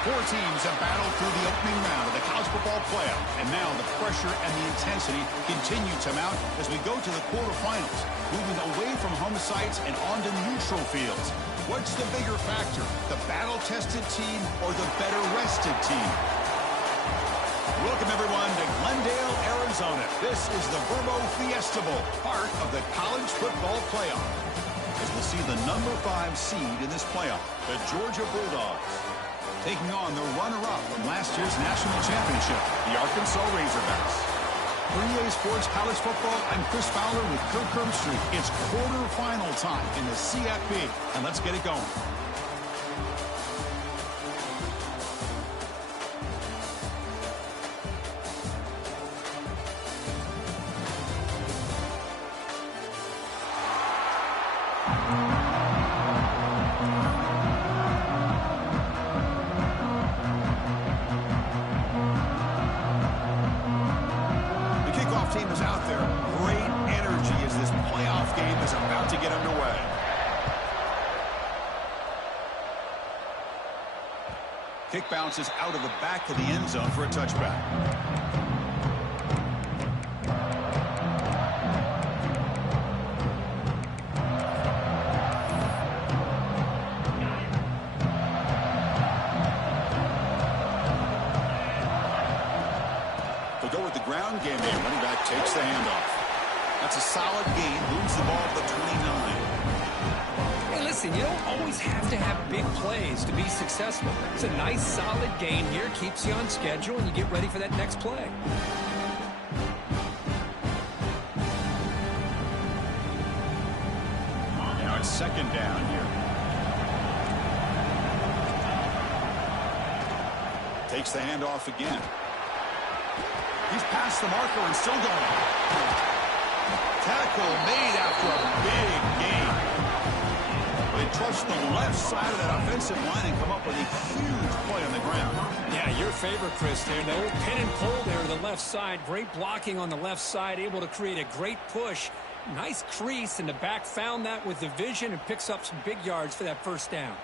Four teams have battled through the opening round of the college football playoff, and now the pressure and the intensity continue to mount as we go to the quarterfinals, moving away from home sites and onto neutral fields. What's the bigger factor, the battle-tested team or the better-rested team? Welcome, everyone, to Glendale, Arizona. This is the Verbo Fiesta Bowl, part of the college football playoff, as we'll see the number 5 seed in this playoff, the Georgia Bulldogs, taking on the runner-up from last year's national championship, the Arkansas Razorbacks. For EA Sports College Football, I'm Chris Fowler with Kirk Herbstreit. It's quarterfinal time in the CFB, and let's get it going. Team is out there. Great energy as this playoff game is about to get underway. Kick bounces out of the back of the end zone for a touchback. Takes the handoff. That's a solid gain. Moves the ball to the 29. Hey, listen, you don't always have to have big plays to be successful. It's a nice, solid gain here. Keeps you on schedule, and you get ready for that next play. Now it's second down here. Takes the handoff again. He's past the marker and still going. Tackle made after a big gain. They trust the left side of that offensive line and come up with a huge play on the ground. Yeah, your favorite, Chris, there. The old pin and pull there to the left side. Great blocking on the left side, able to create a great push. Nice crease, and the back found that with the vision and picks up some big yards for that first down.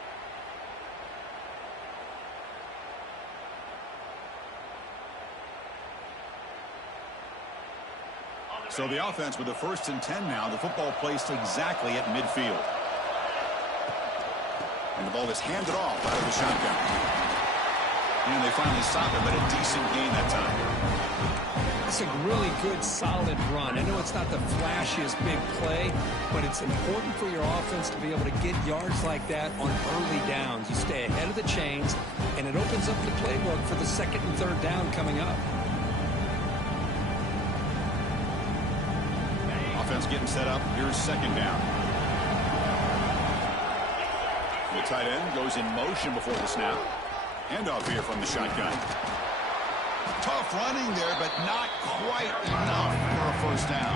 So the offense with the 1st and 10 now. The football placed exactly at midfield. And the ball is handed off out of the shotgun. And they finally stop it, but a decent gain that time. It's a really good, solid run. I know it's not the flashiest big play, but it's important for your offense to be able to get yards like that on early downs. You stay ahead of the chains, and it opens up the playbook for the 2nd and 3rd down coming up. Offense getting set up. Here's 2nd down. The tight end goes in motion before the snap. Handoff here from the shotgun. Tough running there, but not quite enough for a 1st down.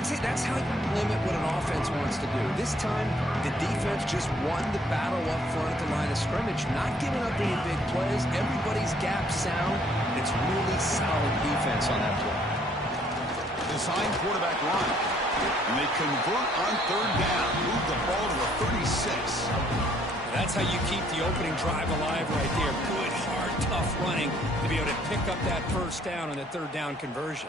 See, that's how you limit what an offense wants to do. This time, the defense just won the battle up front at the line of scrimmage, not giving up any big plays. Everybody's gap sound. It's really solid defense on that play. Design quarterback run. And they convert on 3rd down. Move the ball to the 36. That's how you keep the opening drive alive right there. Good, hard, tough running to be able to pick up that 1st down on the 3rd down conversion.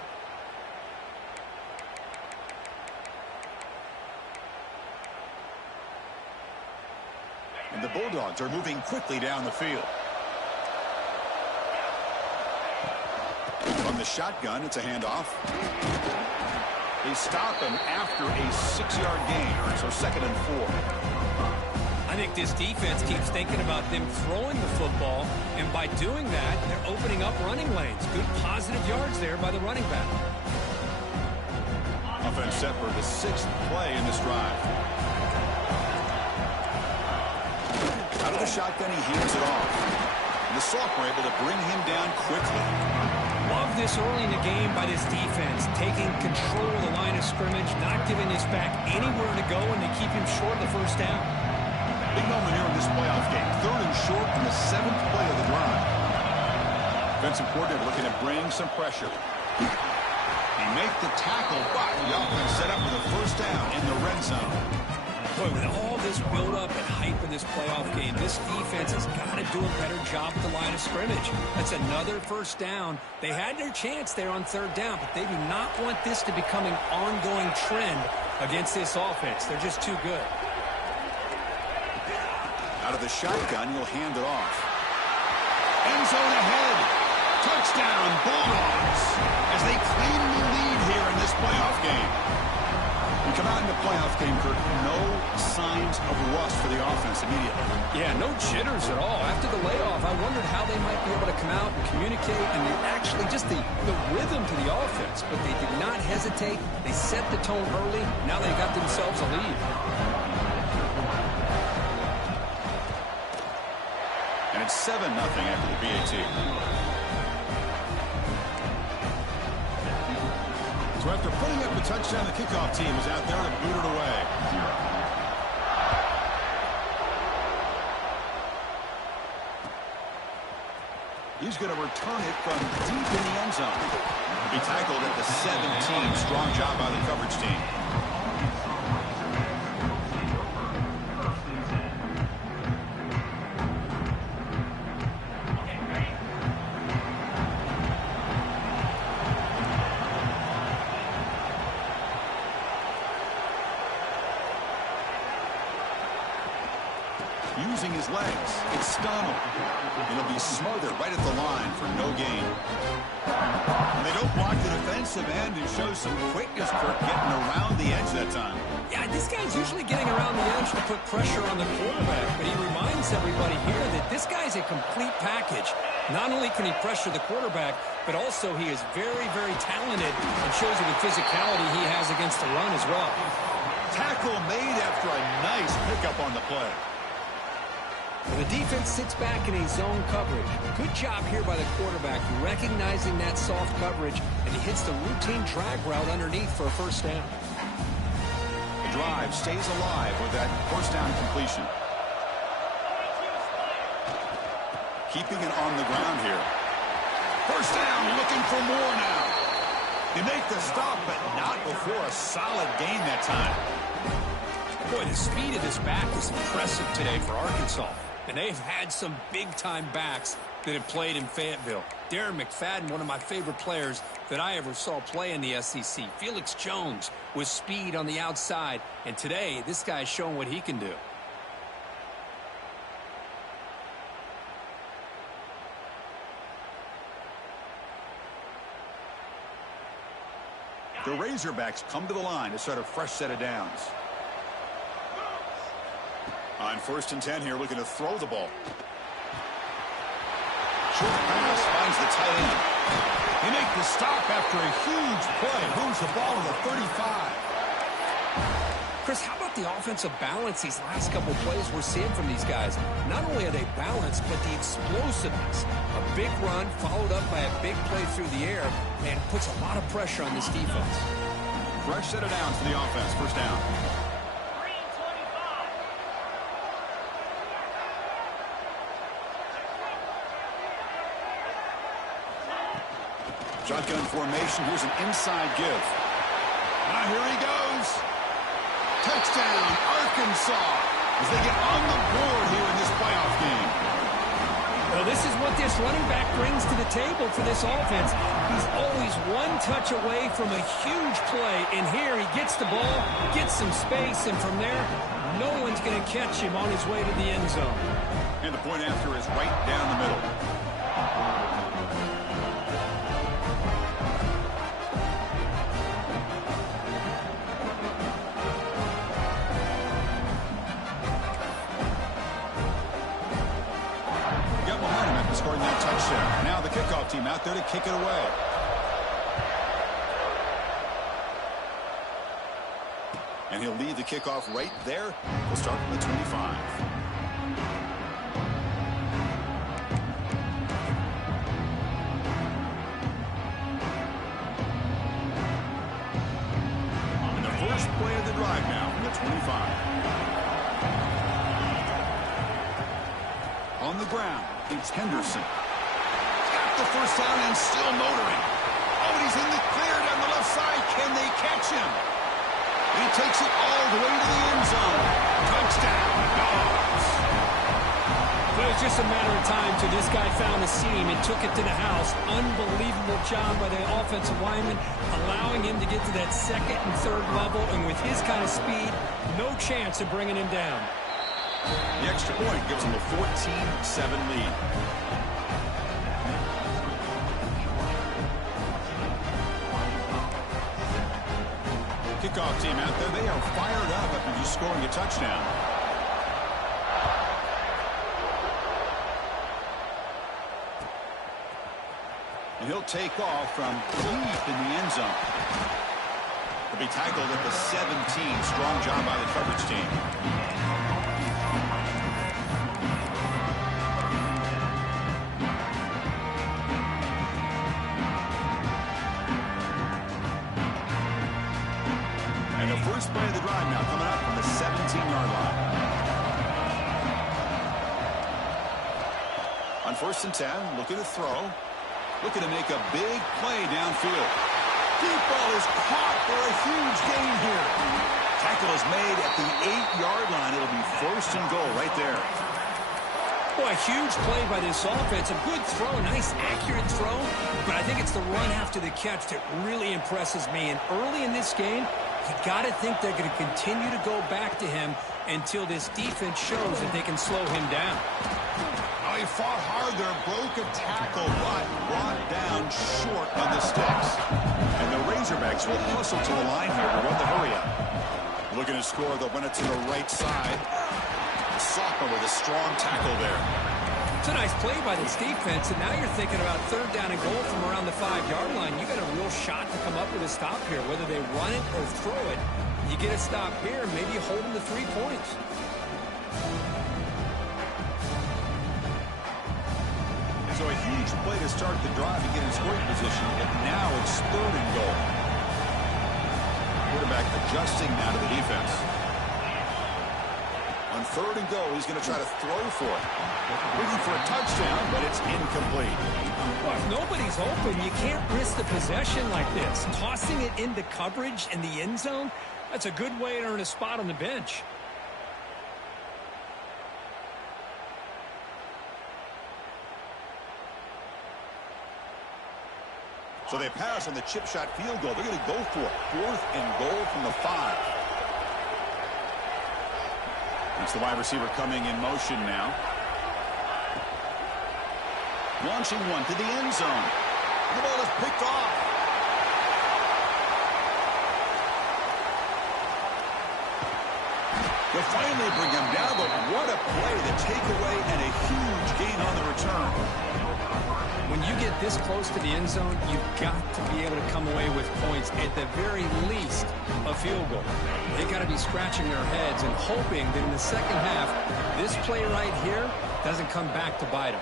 And the Bulldogs are moving quickly down the field. From the shotgun, it's a handoff. They stop him after a 6-yard gain, so 2nd and 4. I think this defense keeps thinking about them throwing the football, and by doing that, they're opening up running lanes. Good positive yards there by the running back. Offense set for the 6th play in this drive. Out of the shotgun, he hands it off. And the sophomore able to bring him down quickly. Love this early in the game by this defense, taking control of the line of scrimmage, not giving this back anywhere to go, and they keep him short of the 1st down. Big moment here in this playoff game. 3rd and short on the 7th play of the drive. Defensive coordinator looking to bring some pressure. He makes the tackle, but the offense set up with a 1st down in the red zone. Boy, with all this build-up and hype in this playoff game, this defense has got to do a better job at the line of scrimmage. That's another 1st down. They had their chance there on 3rd down, but they do not want this to become an ongoing trend against this offense. They're just too good. Out of the shotgun, he'll hand it off. End zone ahead. Touchdown, Bulldogs, as they claim the lead here in this playoff game. We come out in the playoff game, Kirk, no signs of rust for the offense immediately. Yeah, no jitters at all. After the layoff, I wondered how they might be able to come out and communicate, and actually just the rhythm to the offense. But they did not hesitate. They set the tone early. Now they got themselves a lead. And it's 7-0 after the PAT. So after putting up the touchdown, the kickoff team is out there to boot it away. He's going to return it from deep in the end zone. He'll be tackled at the 17. Strong job by the coverage team. using his legs. It's Stonel. It'll be smothered right at the line for no gain. And they don't block the defensive end and show some quickness for getting around the edge that time. Yeah, this guy's usually getting around the edge to put pressure on the quarterback, but he reminds everybody here that this guy's a complete package. Not only can he pressure the quarterback, but also he is very, very talented and shows you the physicality he has against the run as well. Tackle made after a nice pickup on the play. The defense sits back in a zone coverage. Good job here by the quarterback, recognizing that soft coverage, and he hits the routine drag route underneath for a first down. The drive stays alive with that first down completion. Keeping it on the ground here. First down, looking for more now. They make the stop, but not before a solid gain that time. Boy, the speed of this back is impressive today for Arkansas. And they've had some big-time backs that have played in Fayetteville. Darren McFadden, one of my favorite players that I ever saw play in the SEC. Felix Jones with speed on the outside. And today, this guy's showing what he can do. The Razorbacks come to the line to start a fresh set of downs. On 1st and 10 here, looking to throw the ball. Short pass finds the tight end. They make the stop after a huge play. Moves the ball to the 35. Chris, how about the offensive balance these last couple plays we're seeing from these guys? Not only are they balanced, but the explosiveness. A big run followed up by a big play through the air, man, puts a lot of pressure on this defense. Fresh set of downs for the offense. First down. Shotgun formation. Here's an inside give. Now here he goes. Touchdown, Arkansas, as they get on the board here in this playoff game. Well, this is what this running back brings to the table for this offense. He's always one touch away from a huge play, and here he gets the ball, gets some space, and from there, no one's going to catch him on his way to the end zone. And the point after is right down the middle. Scoring that touchdown. Now the kickoff team out there to kick it away. And he'll lead the kickoff right there. We'll start from the 25. And the first play of the drive now from the 25. On the ground. It's Henderson. Got the first down and still motoring. Oh, and he's in the clear down the left side. Can they catch him? He takes it all the way to the end zone. Touchdown, Dogs. Well, it was just a matter of time till this guy found a seam and took it to the house. Unbelievable job by the offensive lineman, allowing him to get to that second and third level. And with his kind of speed, no chance of bringing him down. The extra point gives them a 14-7 lead. Kickoff team out there, they are fired up after just scoring a touchdown. And he'll take off from deep in the end zone. He'll be tackled at the 17. Strong job by the coverage team. First play of the drive now coming up from the 17-yard line. On 1st and 10, looking to throw. Looking to make a big play downfield. Deep ball is caught for a huge gain here. Tackle is made at the 8-yard line. It'll be 1st and goal right there. Boy, a huge play by this offense. A good throw, a nice accurate throw. But I think it's the run after the catch that really impresses me. And early in this game, You got to think they're going to continue to go back to him until this defense shows that they can slow him down. Oh, he fought hard there, broke a tackle, but brought down short on the sticks. And the Razorbacks will hustle to the line here to run the hurry up. Looking to score, they'll run it to the right side. The sophomore with a strong tackle there. It's a nice play by this defense, and now you're thinking about third down and goal from around the 5-yard line. You got a real shot to come up with a stop here, whether they run it or throw it. You get a stop here, maybe you hold them to 3 points. So a huge play to start the drive and get in scoring position, and now it's third and goal. Quarterback adjusting now to the defense. On third and goal, he's going to try to throw for it. Looking for a touchdown, but it's incomplete. Well, if nobody's open, you can't risk the possession like this. Tossing it into coverage in the end zone, that's a good way to earn a spot on the bench. So they pass on the chip shot field goal. They're going to go for it. Fourth and goal from the 5. That's the wide receiver coming in motion now. Launching one to the end zone. The ball is picked off. They'll finally bring him down, but what a play. The takeaway and a huge gain on the return. When you get this close to the end zone, you've got to be able to come away with points, at the very least a field goal. They've got to be scratching their heads and hoping that in the second half, this play right here doesn't come back to bite them.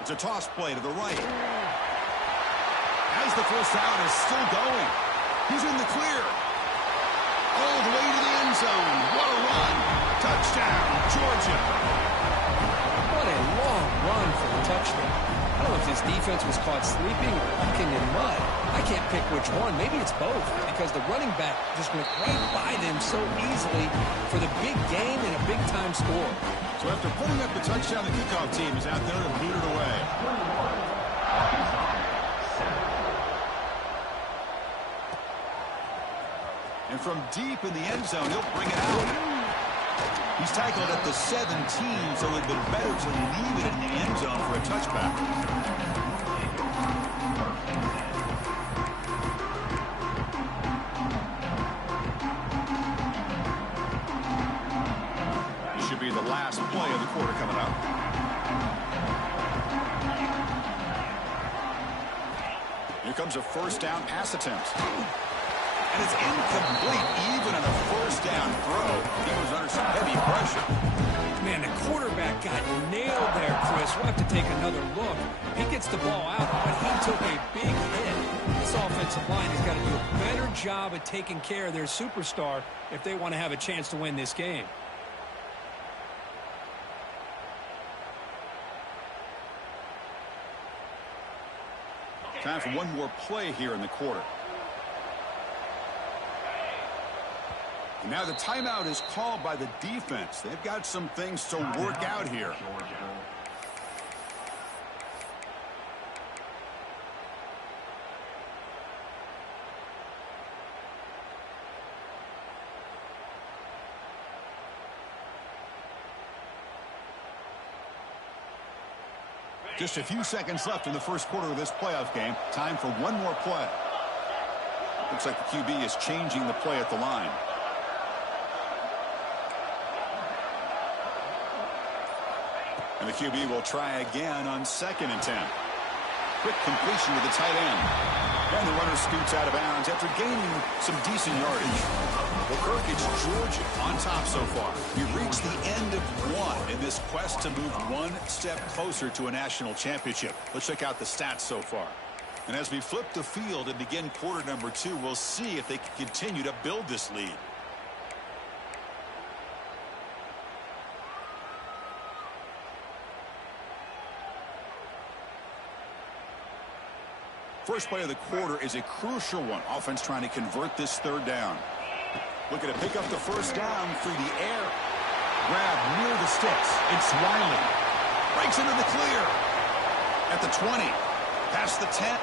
It's a toss play to the right. As the first down is still going. He's in the clear. All the way to the end zone. What a run. Touchdown, Georgia. What a long run for the touchdown. I don't know if this defense was caught sleeping or walking in mud. I can't pick which one. Maybe it's both, because the running back just went right by them so easily for the big gain and a big-time score. So after putting up the touchdown, the kickoff team is out there to boot it away. And from deep in the end zone, he'll bring it out. He's tackled at the 17, so it would have been better to leave it in the end zone for a touchback. This should be the last play of the quarter coming up. Here comes a first down pass attempt. And it's incomplete, even on a first down throw. He was under some heavy pressure. Man, the quarterback got nailed there, Chris. We'll have to take another look. He gets the ball out, but he took a big hit. This offensive line has got to do a better job of taking care of their superstar if they want to have a chance to win this game. Time for one more play here in the quarter. And now the timeout is called by the defense. They've got some things to work out here. Just a few seconds left in the first quarter of this playoff game. Time for one more play. Looks like the QB is changing the play at the line. And the QB will try again on 2nd and 10. Quick completion to the tight end. And the runner scoots out of bounds after gaining some decent yardage. Well, Kirk, it's Georgia on top so far. We've reached the end of one in this quest to move one step closer to a national championship. Let's check out the stats so far. And as we flip the field and begin quarter number 2, we'll see if they can continue to build this lead. First play of the quarter is a crucial one. Offense trying to convert this third down. Looking to pick up the first down through the air. Grab near the sticks. It's Wiley. Breaks into the clear. At the 20. Past the 10.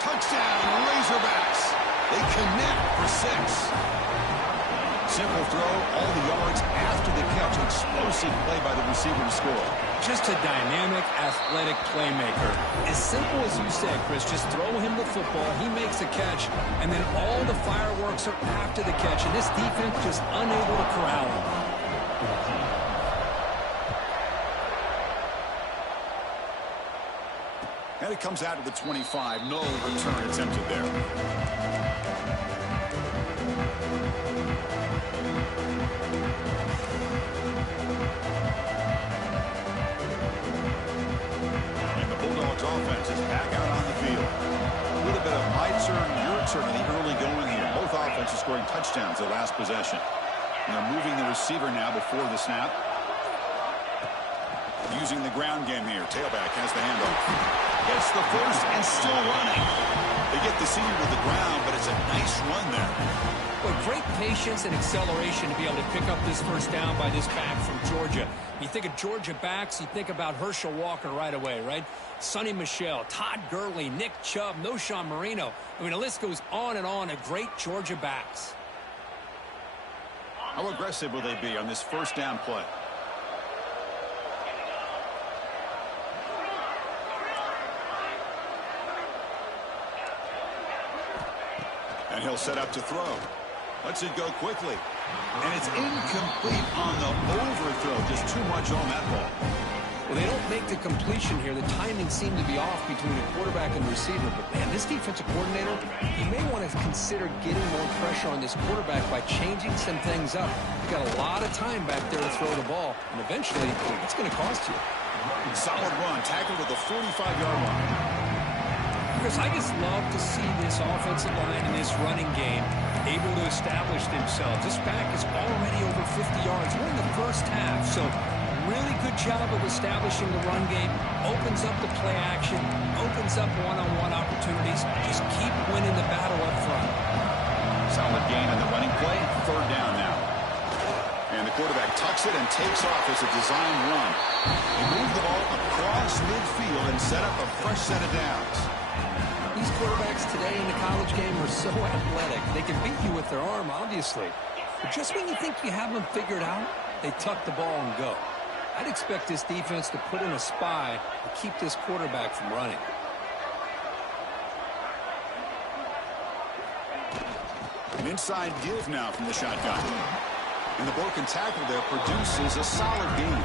Touchdown, Razorbacks. They connect for 6. Simple throw, all the yards after the catch. Explosive play by the receiver to score. Just a dynamic, athletic playmaker. As simple as you said, Chris, just throw him the football, he makes a catch, and then all the fireworks are after the catch, and this defense just unable to corral him. And it comes out to the 25. No return attempted there. Offense is back out on the field. A little bit of my turn, your turn in the early going here. Both offenses scoring touchdowns their last possession. And they're moving the receiver now before the snap. Using the ground game here. Tailback has the handoff. Gets the first and still running. They get the senior to the ground, but it's a nice run there. Well, great patience and acceleration to be able to pick up this first down by this back from Georgia. You think of Georgia backs, you think about Herschel Walker right away, right? Sonny Michel, Todd Gurley, Nick Chubb, Noshawn Marino. I mean, the list goes on and on of great Georgia backs. How aggressive will they be on this first down play? And he'll set up to throw. Lets it go quickly. And it's incomplete on the overthrow. Just too much on that ball. Well, they don't make the completion here. The timing seemed to be off between the quarterback and the receiver. But, man, this defensive coordinator, he may want to consider getting more pressure on this quarterback by changing some things up. You've got a lot of time back there to throw the ball. And eventually, it's going to cost you. Solid run. Tackled at the 45-yard line. Chris, I just love to see this offensive line in this running game able to establish themselves. This back is already over 50 yards. We're in the first half, so really good job of establishing the run game. Opens up the play action, opens up one-on-one opportunities. Just keep winning the battle up front. Solid gain on the running play. Third down now. And the quarterback tucks it and takes off as a design run. He moved the ball across midfield and set up a fresh set of downs. These quarterbacks today in the college game are so athletic. They can beat you with their arm, obviously. But just when you think you have them figured out, they tuck the ball and go. I'd expect this defense to put in a spy to keep this quarterback from running. An inside give now from the shotgun. And the broken tackle there produces a solid gain.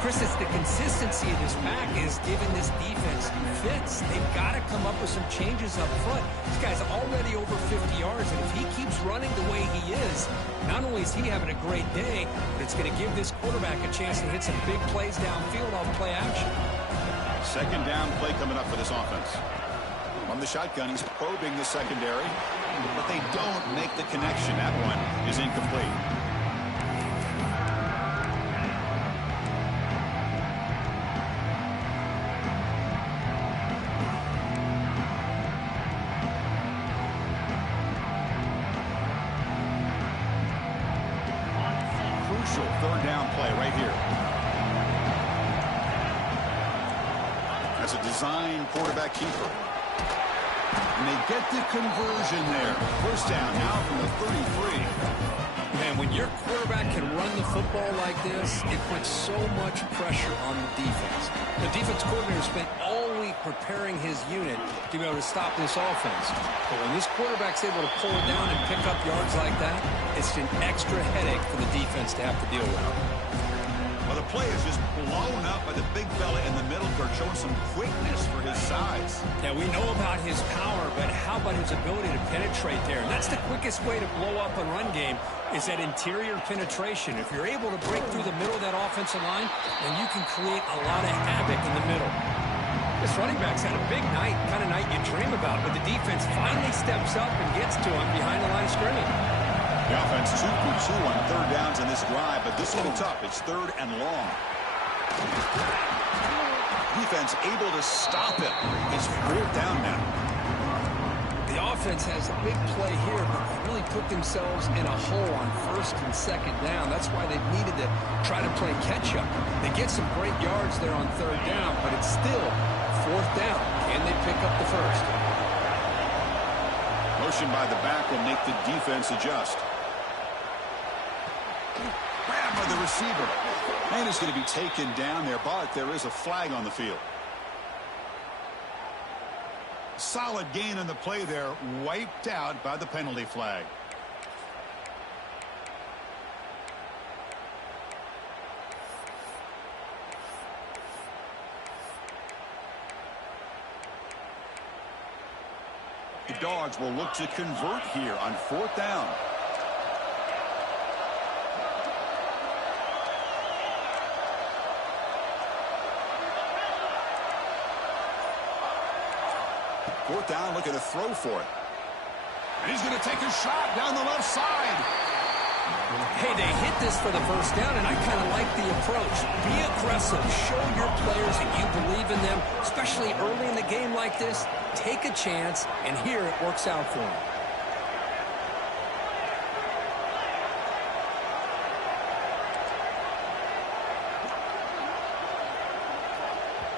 Chris, it's the consistency of this back is giving this defense fits. They've got to come up with some changes up front. This guy's already over 50 yards, and if he keeps running the way he is, not only is he having a great day, but it's going to give this quarterback a chance to hit some big plays downfield off play action. Second down play coming up for this offense. From the shotgun, he's probing the secondary, but they don't make the connection. That one is incomplete. Third down play right here. That's a design quarterback keeper. And they get the conversion there. First down now from the 33. Man, when your quarterback can run the football like this, it puts so much pressure on the defense. The defense coordinator spent all week preparing his unit to be able to stop this offense. But when this quarterback's able to pull it down and pick up yards like that, it's an extra headache for the defense to have to deal with. Well, the play is just blown up by the big fella in the middle, Kurt, showing some quickness for his size. Yeah, we know about his power, but how about his ability to penetrate there? And that's the quickest way to blow up a run game is that interior penetration. If you're able to break through the middle of that offensive line, then you can create a lot of havoc in the middle. This running back's had a big night, kind of night you dream about, but the defense finally steps up and gets to him behind the line of scrimmage. The offense 2 for 2 on third downs in this drive, but this will be tough. It's third and long. Defense able to stop it. It's fourth down now. The offense has a big play here, but they really put themselves in a hole on first and second down. That's why they've needed to try to play catch-up. They get some great yards there on third down, but it's still fourth down. Can they pick up the first? Motion by the back will make the defense adjust. Grab by the receiver. And is going to be taken down there, but there is a flag on the field. Solid gain on the play there, wiped out by the penalty flag. The Dogs will look to convert here on 4th down. Fourth down, looking to throw for it. And he's going to take a shot down the left side. Hey, they hit this for the first down, and I kind of like the approach. Be aggressive. Show your players that you believe in them, especially early in the game like this. Take a chance, and here it works out for them.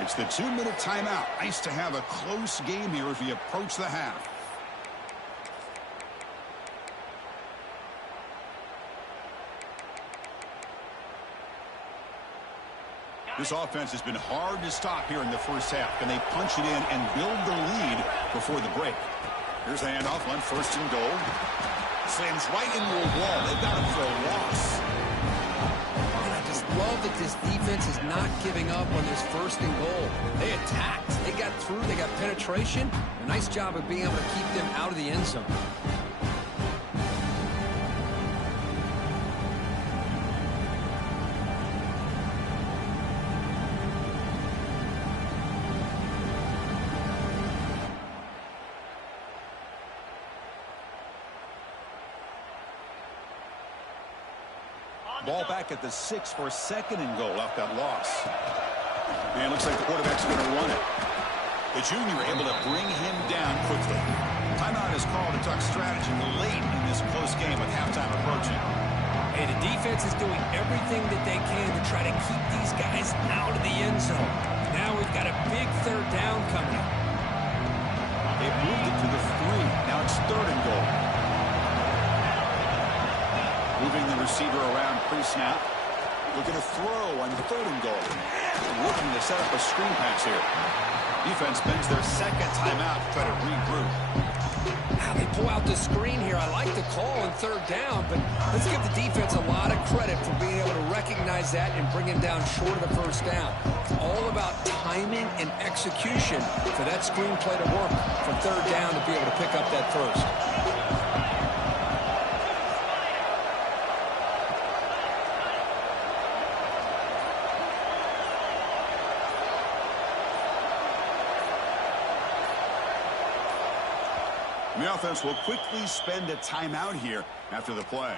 It's the 2-minute timeout. Nice to have a close game here as we approach the half. This offense has been hard to stop here in the first half. Can they punch it in and build the lead before the break? Here's the handoff on 1st and goal. Slams right into a wall. They've got him for a loss. Love that this defense is not giving up on this 1st and goal. They attacked. They got through. They got penetration. A nice job of being able to keep them out of the end zone. Ball back at the 6 for 2nd and goal off that loss. And looks like the quarterback's going to run it. The junior able to bring him down quickly. Timeout is called to talk strategy late in this close game with halftime approaching. Hey, the defense is doing everything that they can to try to keep these guys out of the end zone. Now we've got a big 3rd down coming up. They've moved it to the 3. Now it's 3rd and goal. Moving the receiver around pre-snap. Looking to throw on 3rd and goal. Looking to set up a screen pass here. Defense spends their 2nd timeout to try to regroup. Now they pull out the screen here. I like the call on 3rd down, but let's give the defense a lot of credit for being able to recognize that and bring him down short of the 1st down. It's all about timing and execution for that screen play to work for 3rd down to be able to pick up that first. The offense will quickly spend a timeout here after the play.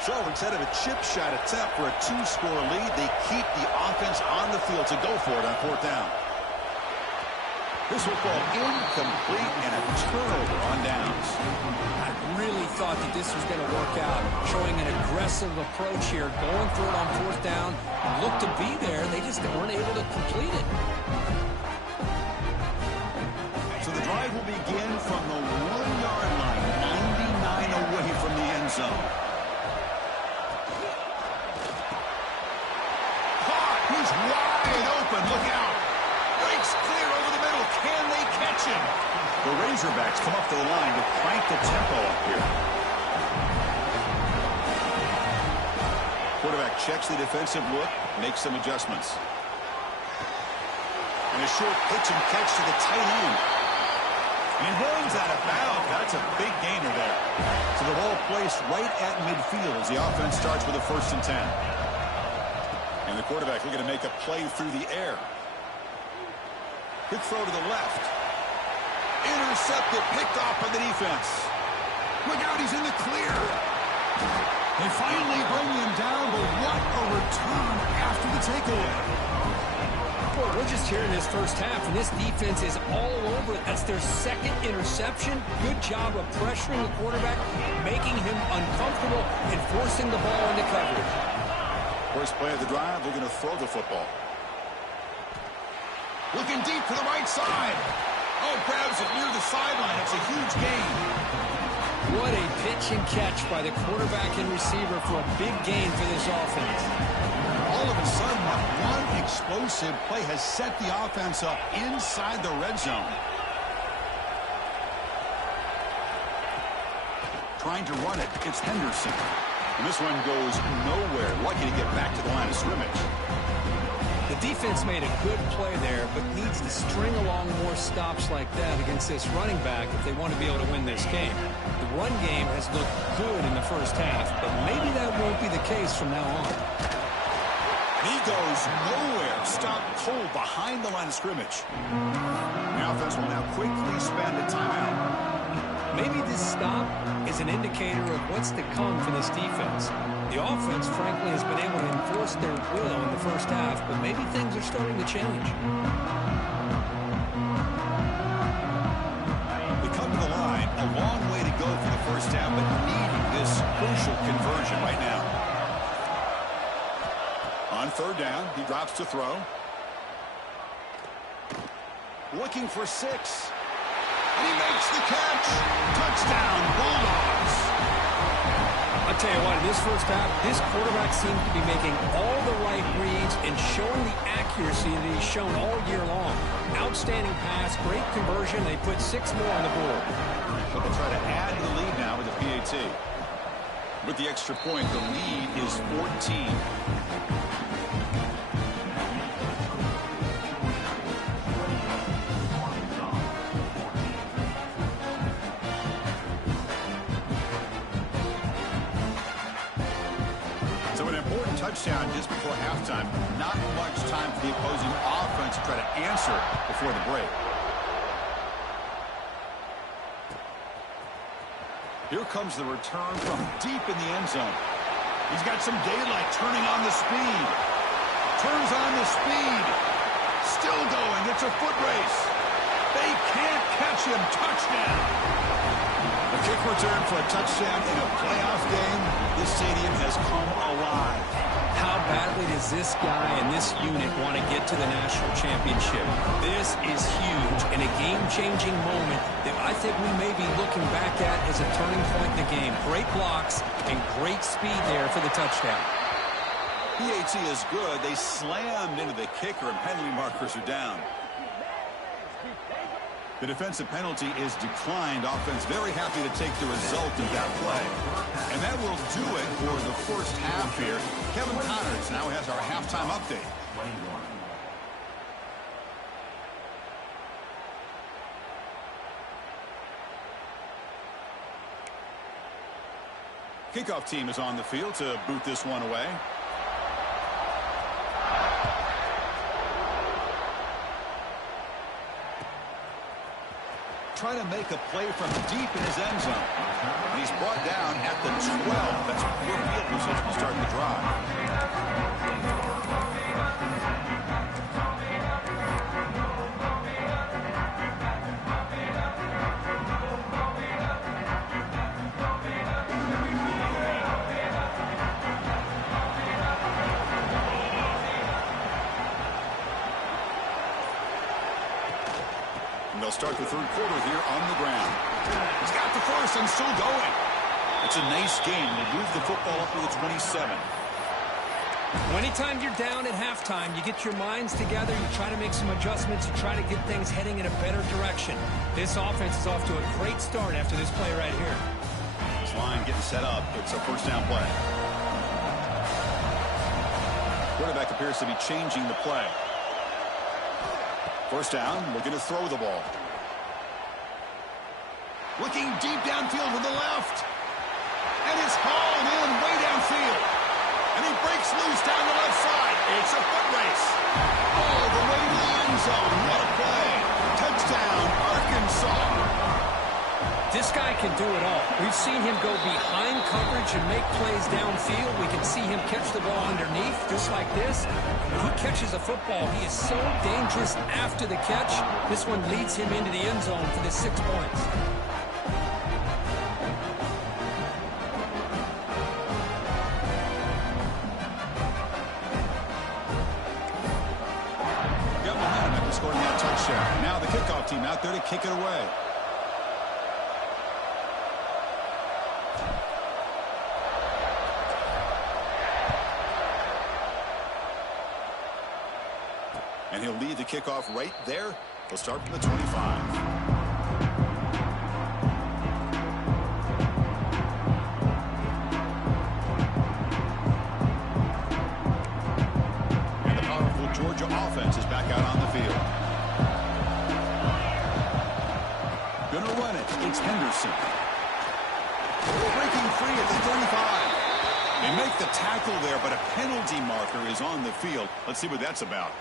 So instead of a chip shot attempt for a 2-score lead, they keep the offense on the field to go for it on 4th down. This will fall incomplete and a turnover on downs. I really thought that this was going to work out, showing an aggressive approach here, going for it on 4th down. Looked to be there. They just weren't able to complete it. So the drive will begin from the 1-yard line, 99 away from the end zone. Caught! He's wide open. Look out! Breaks clear over the middle. Can they catch him? The Razorbacks come up to the line to crank the tempo up here. Quarterback checks the defensive look, makes some adjustments. And a short pitch and catch to the tight end. And he runs out of bounds. That's a big gainer there. So the ball placed right at midfield as the offense starts with a 1st and 10. And the quarterback looking to make a play through the air. Quick throw to the left. Intercepted, picked off by the defense. Look out, he's in the clear. They finally bring him down, but what a return after the takeaway. Well, we're just here in this first half, and this defense is all over it. That's their second interception. Good job of pressuring the quarterback, making him uncomfortable, and forcing the ball into coverage. First play of the drive, they're going to throw the football. Looking deep to the right side. Oh, grabs it near the sideline. It's a huge gain. What a pitch and catch by the quarterback and receiver for a big gain for this offense. All of a sudden, that one explosive play has set the offense up inside the red zone. Trying to run it, it's Henderson. And this one goes nowhere. Lucky to get back to the line of scrimmage. The defense made a good play there, but needs to string along more stops like that against this running back if they want to be able to win this game. The run game has looked good in the first half, but maybe that won't be the case from now on. He goes nowhere. Stop cold behind the line of scrimmage. The offense will now quickly spend a timeout. Maybe this stop is an indicator of what's to come for this defense. The offense, frankly, has been able to enforce their will in the first half, but maybe things are starting to change. They come to the line. A long way to go for the first down, but needing this crucial conversion right now. On third down, he drops to throw. Looking for 6. And he makes the catch. Touchdown, Bulldogs. I'll tell you what, in this first half, this quarterback seems to be making all the right reads and showing the accuracy that he's shown all year long. Outstanding pass, great conversion. They put 6 more on the board. So they'll try to add to the lead now with a PAT. With the extra point, the lead is 14. Touchdown just before halftime. Not much time for the opposing offense to try to answer before the break. Here comes the return from deep in the end zone. He's got some daylight, turning on the speed. Turns on the speed. Still going. It's a foot race. They can't catch him. Touchdown. A kick return for a touchdown in a playoff game. This stadium has come alive. How badly does this guy and this unit want to get to the national championship? This is huge and a game-changing moment that I think we may be looking back at as a turning point in the game. Great blocks and great speed there for the touchdown. PAT is good. They slammed into the kicker and penalty markers are down. The defensive penalty is declined. Offense very happy to take the result of that play. And that will do it for the first half here. Kevin Connors now has our halftime update. Kickoff team is on the field to boot this one away. Trying to make a play from deep in his end zone. And he's brought down at the 12. That's poor field position to start the drive. They'll start the third quarter here on the ground. He's got the first and still going. It's a nice game. They move the football up to the 27. Anytime you're down at halftime, you get your minds together, you try to make some adjustments, you try to get things heading in a better direction. This offense is off to a great start after this play right here. This line getting set up. It's a first down play. Quarterback appears to be changing the play. First down, looking to throw the ball. Looking deep downfield to the left. And it's hauled in way downfield. And he breaks loose down the left side. It's a foot race. All the way to the end zone. What a play. Touchdown, Arkansas. This guy can do it all. We've seen him go behind coverage and make plays downfield. We can see him catch the ball underneath, just like this. When he catches a football, he is so dangerous after the catch. This one leads him into the end zone for the 6 points. Got momentum after scoring that touchdown. Now the kickoff team out there to kick it away. And he'll lead the kickoff right there. He'll start from the 25. And the powerful Georgia offense is back out on the field. Gonna run it. It's Henderson. Breaking free at the 35. They make the tackle there, but a penalty marker is on the field. Let's see what that's about.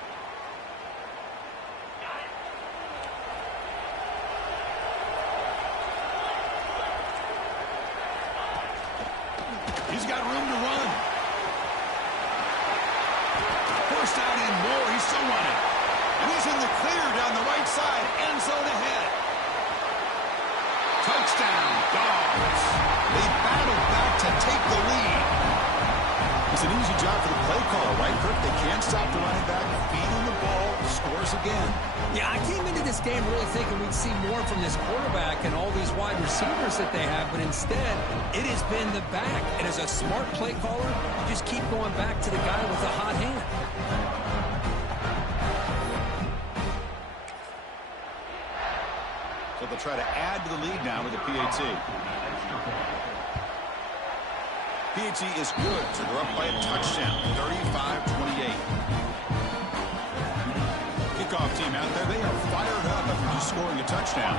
He's got room to run. First out and more. He's still running. And he's in the clear down the right side. End zone ahead. Touchdown, Dogs. They battled back to take the lead. It's an easy job for the play caller, right, Kirk? They can't stop the running back. Feet on the ball. Scores again. Yeah, I came into this game really thinking we'd see more from this quarterback and all these wide receivers that they have, but instead, it has been the back. And as a smart play caller, you just keep going back to the guy with the hot hand. So they'll try to add to the lead now with the PAT. PAT is good, so they're up by a touchdown, 35-28. Kickoff team out there, they are fired up after just scoring a touchdown.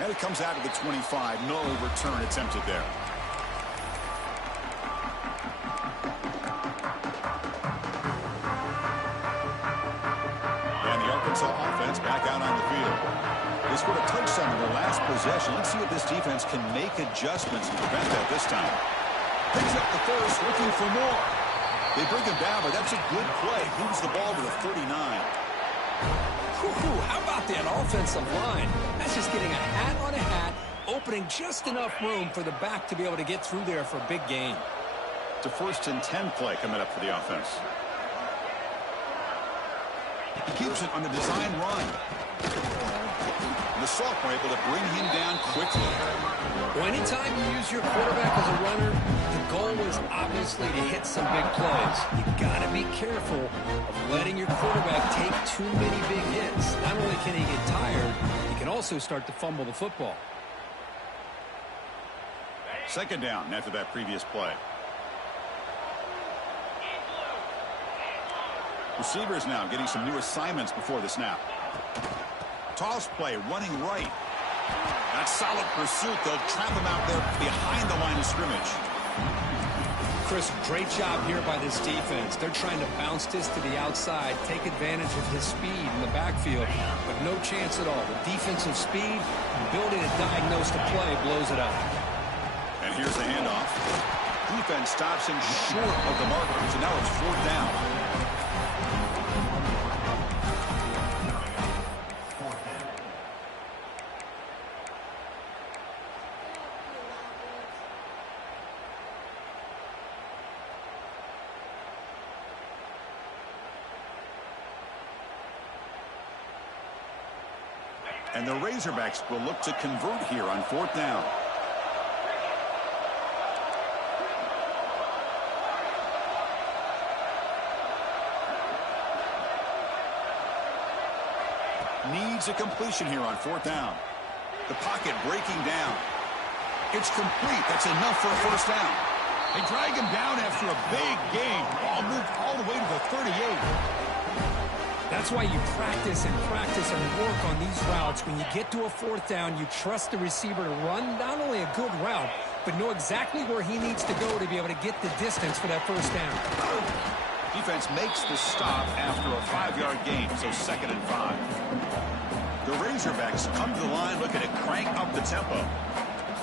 And it comes out of the 25. No return attempted there. And the Arkansas offense back out on the field. They scored a touchdown in their last possession. Let's see if this defense can make adjustments and prevent that this time. Picks up the first, looking for more. They bring him down, but that's a good play. Moves the ball to the 39. How about that offensive line? That's just getting a hat on a hat, opening just enough room for the back to be able to get through there for a big gain. It's a 1st and 10 play coming up for the offense. He keeps it on the design run. The sophomore able to bring him down quickly. Well, anytime you use your quarterback as a runner, the goal is obviously to hit some big plays. You got to be careful of letting your quarterback take too many big hits. Not only can he get tired, he can also start to fumble the football. 2nd down after that previous play. Receivers now getting some new assignments before the snap. Toss play, running right. That's solid pursuit. They'll trap him out there behind the line of scrimmage. Chris, great job here by this defense. They're trying to bounce this to the outside, take advantage of his speed in the backfield, but no chance at all. The defensive speed, ability to diagnose the play, blows it up. And here's the handoff. Defense stops him short of the marker, so now it's 4th down. And the Razorbacks will look to convert here on 4th down. Needs a completion here on 4th down. The pocket breaking down. It's complete. That's enough for a 1st down. They drag him down after a big gain. Ball moved all the way to the 38. That's why you practice and work on these routes. When you get to a 4th down, you trust the receiver to run not only a good route, but know exactly where he needs to go to be able to get the distance for that 1st down. Defense makes the stop after a 5-yard gain, so 2nd and 5. The Razorbacks come to the line looking to crank up the tempo.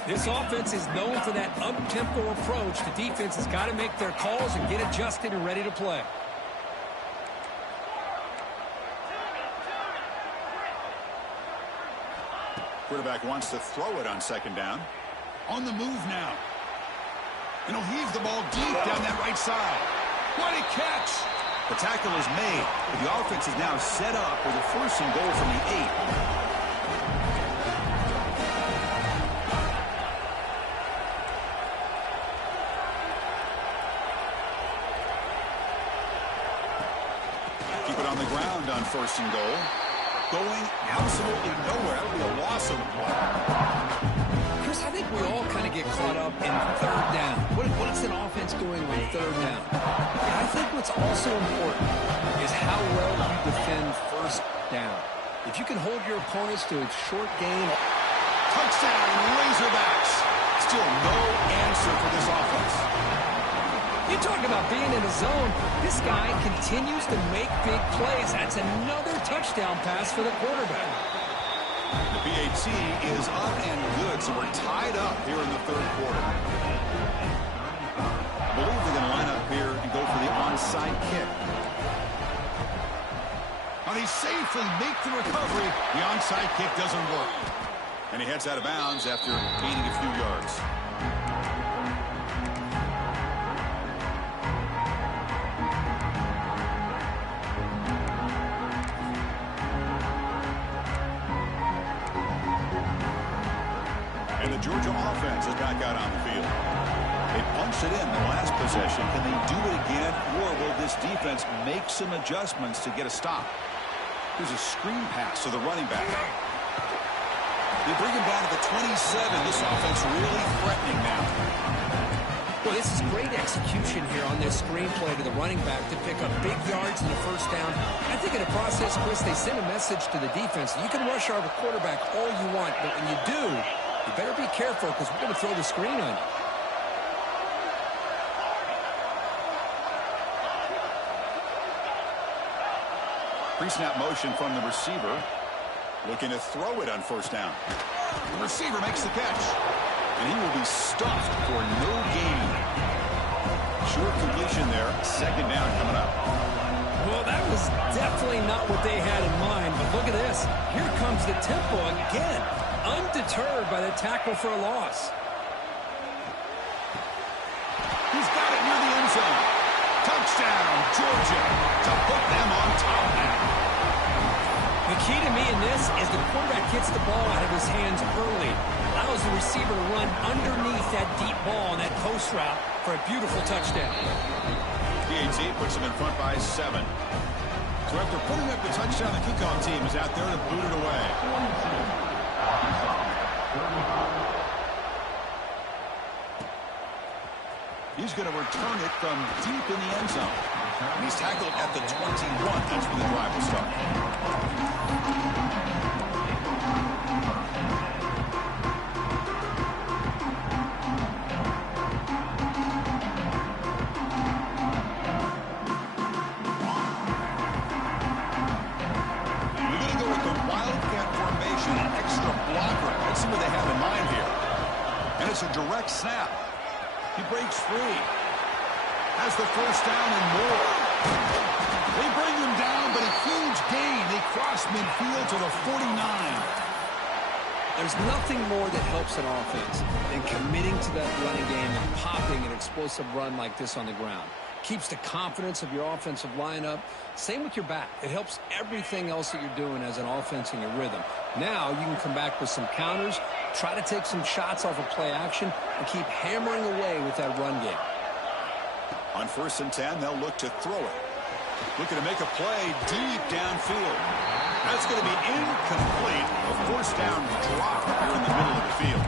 This offense is known for that up-tempo approach. The defense has got to make their calls and get adjusted and ready to play. Quarterback wants to throw it on 2nd down. On the move now. And he'll heave the ball deep down that right side. What a catch! The tackle is made. The offense is now set up with a 1st and goal from the 8. Keep it on the ground on 1st and goal. Going absolutely nowhere. That would be a loss of Chris, I think we all kind of get caught up in 3rd down. What is an offense doing on 3rd down? Yeah, I think what's also important is how well you defend 1st down. If you can hold your opponents to a short gain. Touchdown, Razorbacks. Still no answer for this offense. You talk about being in the zone. This guy continues to make big plays. That's another touchdown pass for the quarterback. The PAT is up and good, so we're tied up here in the 3rd quarter. I believe they're going to line up here and go for the onside kick. Now they safely make the recovery. The onside kick doesn't work. And he heads out of bounds after gaining a few yards. And the Georgia offense is back out on the field. They punched it in the last possession. Can they do it again, or will this defense make some adjustments to get a stop? Here's a screen pass to the running back. They bring him down to the 27. This offense really threatening now. Well, this is great execution here on this screenplay to the running back to pick up big yards in the 1st down. I think in the process, Chris, they send a message to the defense. You can rush our quarterback all you want, but when you do, you better be careful because we're going to throw the screen on you. Pre-snap motion from the receiver. Looking to throw it on 1st down. The receiver makes the catch. And he will be stuffed for no gain. Short completion there. 2nd down coming up. Well, that was definitely not what they had in mind. But look at this. Here comes the tempo again. Undeterred by the tackle for a loss. He's got it near the end zone. Touchdown, Georgia, to put them on top now. The key to me in this is the quarterback gets the ball out of his hands early. Allows the receiver to run underneath that deep ball on that post route for a beautiful touchdown. PAT puts them in front by 7. So after putting up the touchdown, the kickoff team is out there to boot it away. He's going to return it from deep in the end zone. And he's tackled at the 21. That's where the drive will start. We're going to go with the Wildcat formation, an extra blocker. Let's see what they have in mind here. And it's a direct snap. He breaks free. Has the 1st down and more. They bring him down, but a huge gain. They cross midfield to the 49. There's nothing more that helps an offense than committing to that running game and popping an explosive run like this on the ground. Keeps the confidence of your offensive lineup. Same with your back. It helps everything else that you're doing as an offense in your rhythm. Now you can come back with some counters, try to take some shots off of play action, and keep hammering away with that run game. On 1st and 10, they'll look to throw it. Looking to make a play deep downfield. That's going to be incomplete. A 1st down drop here in the middle of the field.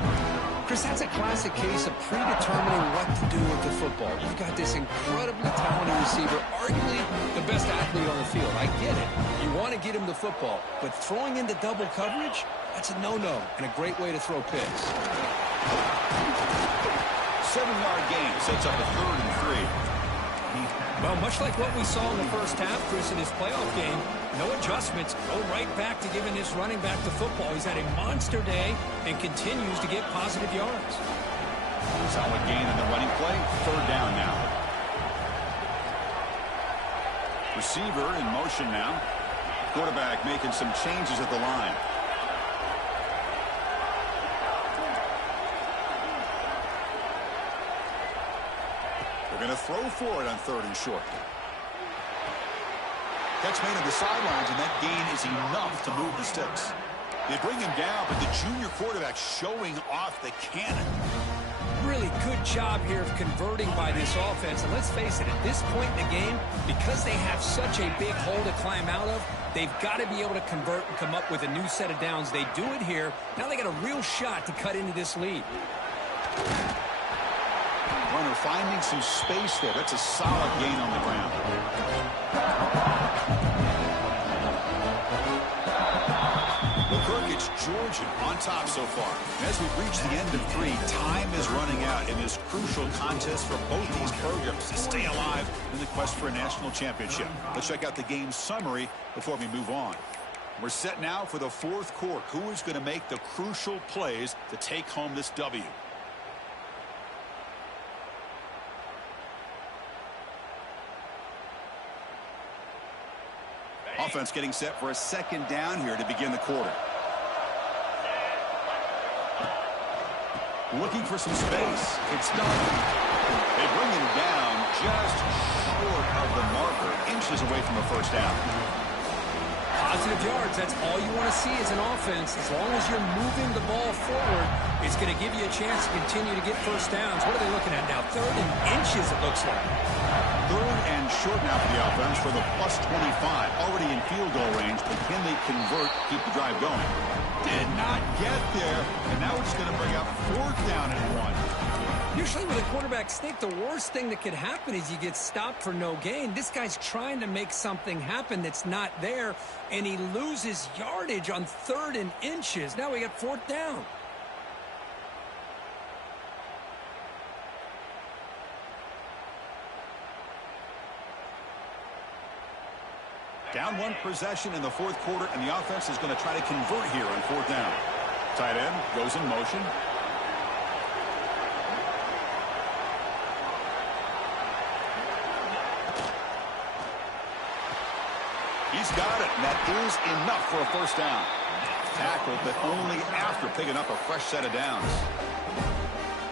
Chris, that's a classic case of predetermining what to do with the football. You've got this incredibly talented receiver, arguably the best athlete on the field. I get it. You want to get him the football, but throwing into double coverage, that's a no-no and a great way to throw picks. 7-yard gain sets up a 3rd and 3. Well, much like what we saw in the first half, Chris, in his playoff game, no adjustments, go right back to giving this running back the football. He's had a monster day and continues to get positive yards. Solid gain in the running play. Third down now. Receiver in motion now. Quarterback making some changes at the line. They're going to throw for it on third and short. Catch made on the sidelines, and that gain is enough to move the sticks. They bring him down, but the junior quarterback showing off the cannon. Really good job here of converting by this offense. And let's face it, at this point in the game, because they have such a big hole to climb out of, they've got to be able to convert and come up with a new set of downs. They do it here. Now they got a real shot to cut into this lead. Runner finding some space there. That's a solid gain on the ground. It's Georgia on top so far. As we reach the end of 3, time is running out in this crucial contest for both these programs to stay alive in the quest for a national championship. Let's check out the game summary before we move on. We're set now for the fourth quarter. Who is going to make the crucial plays to take home this W? Offense getting set for a second down here to begin the quarter. Looking for some space. It's done. They bring him down just short of the marker, inches away from a first down. Positive yards, that's all you want to see as an offense. As long as you're moving the ball forward, it's going to give you a chance to continue to get first downs. What are they looking at now? Third and inches, it looks like. Third and short now for the offense for the plus 25. Already in field goal range, but can they convert, keep the drive going? Did not get there, and now it's going to bring up fourth down and 1. Usually with a quarterback sneak, the worst thing that could happen is you get stopped for no gain. This guy's trying to make something happen that's not there, and he loses yardage on third and inches. Now we got fourth down. Down one possession in the fourth quarter, and the offense is going to try to convert here on fourth down. Tight end goes in motion. He's got it, and that is enough for a first down. Tackled, but only after picking up a fresh set of downs.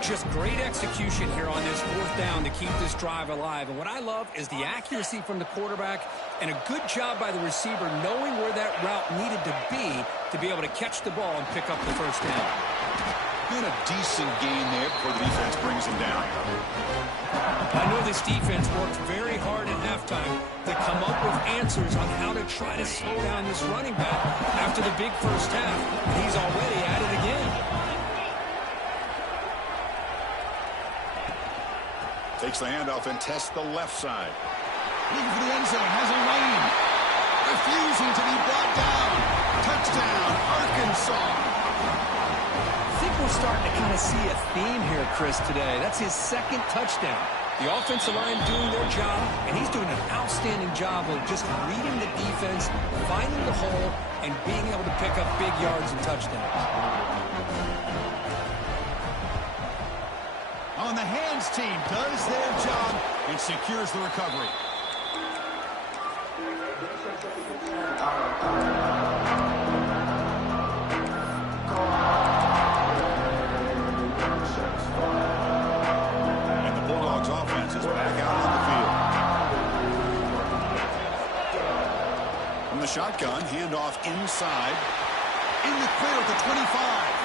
Just great execution here on this fourth down to keep this drive alive. And what I love is the accuracy from the quarterback and a good job by the receiver knowing where that route needed to be able to catch the ball and pick up the first down. Been a decent gain there before the defense brings him down. I know this defense worked very hard at halftime to come up with answers on how to try to slow down this running back after the big first half. And he's already at it again. Takes the handoff and tests the left side. Looking for the end zone, has a lane. Refusing to be brought down. Touchdown, Arkansas. I think we're starting to kind of see a theme here, Chris, today. That's his second touchdown. The offensive line doing their job, and he's doing an outstanding job of just reading the defense, finding the hole, and being able to pick up big yards and touchdowns. On the hands team does their job and secures the recovery. And the Bulldogs offense is back out on the field. From the shotgun, handoff inside. In the clear at the 25.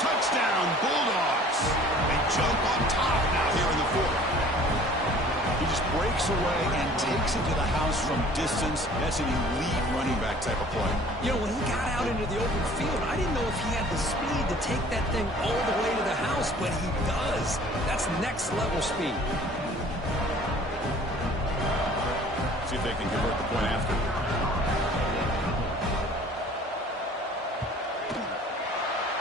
Touchdown, Bulldogs. They jump on top now here in the fourth. He just breaks away and takes it to the house from distance. That's an elite running back type of play. You know, when he got out into the open field, I didn't know if he had the speed to take that thing all the way to the house, but he does. That's next level speed. See if they can convert the point after.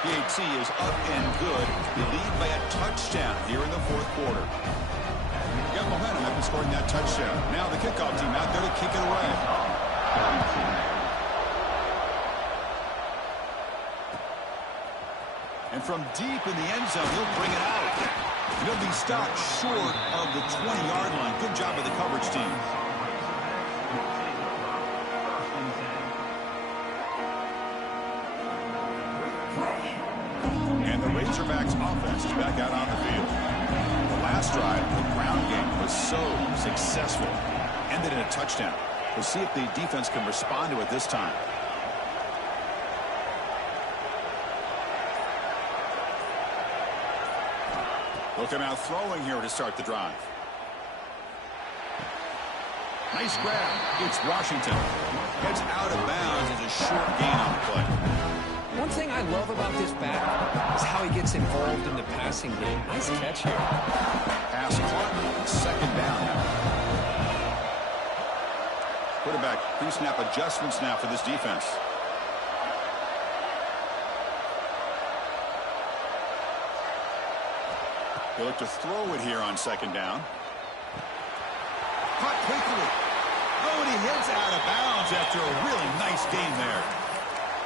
PAT is up and good. You lead by a touchdown here in the fourth quarter. You got momentum after scoring that touchdown. Now the kickoff team out there to kick it away. And from deep in the end zone, he'll bring it out. He'll be stopped short of the 20-yard line. Good job of the coverage team. And the Razorbacks offense is back out on the field. The last drive, the ground game was so successful. Ended in a touchdown. We'll see if the defense can respond to it this time. They'll come out throwing here to start the drive. Nice grab. It's Washington. Gets out of bounds as a short gain on the play. One thing I love about this back is how he gets involved in the passing game. Nice catch here. Pass caught. Second down now. Quarterback pre-snap adjustments now for this defense. They look to throw it here on second down. Caught quickly. Oh, and he hits out of bounds after a really nice gain there.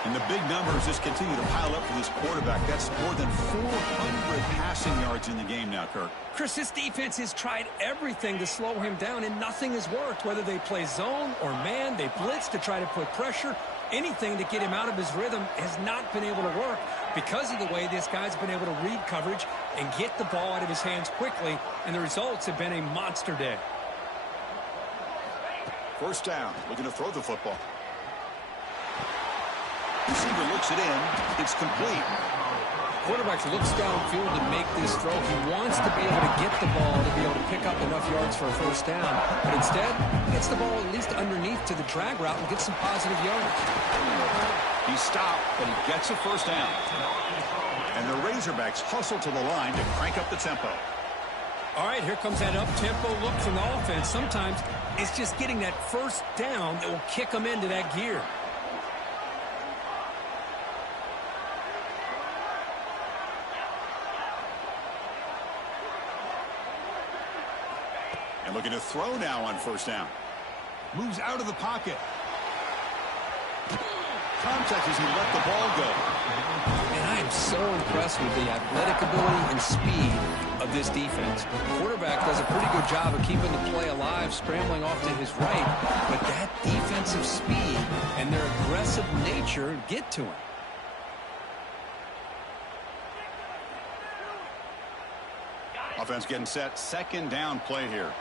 And the big numbers just continue to pile up for this quarterback. That's more than 400 passing yards in the game now, Kirk. Chris, this defense has tried everything to slow him down, and nothing has worked. Whether they play zone or man, they blitz to try to put pressure. Anything to get him out of his rhythm has not been able to work because of the way this guy's been able to read coverage and get the ball out of his hands quickly, and the results have been a monster day. First down, looking to throw the football. Receiver looks it in. It's complete. Quarterback looks downfield to make this throw. He wants to be able to get the ball to be able to pick up enough yards for a first down. But instead, gets the ball at least underneath to the drag route and gets some positive yards. He stopped, but he gets a first down. And the Razorbacks hustle to the line to crank up the tempo. All right, here comes that up-tempo look from the offense. Sometimes it's just getting that first down that will kick them into that gear. And looking to throw now on first down. Moves out of the pocket. Contact as he let the ball go. And I am so impressed with the athletic ability and speed of this defense. The quarterback does a pretty good job of keeping the play alive, scrambling off to his right. But that defensive speed and their aggressive nature get to him. Offense getting set. Second down play here.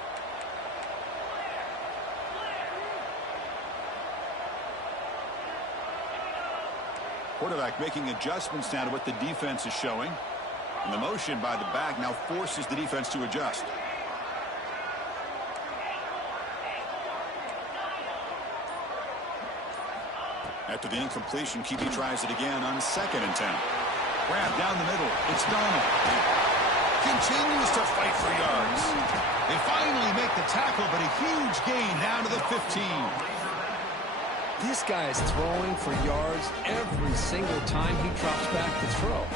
Quarterback making adjustments now to what the defense is showing. And the motion by the back now forces the defense to adjust. After the incompletion, QB tries it again on 2nd and 10. Grab down the middle. It's Donald. Continues to fight for yards. They finally make the tackle, but a huge gain down to the 15. This guy is throwing for yards every single time he drops back to throw.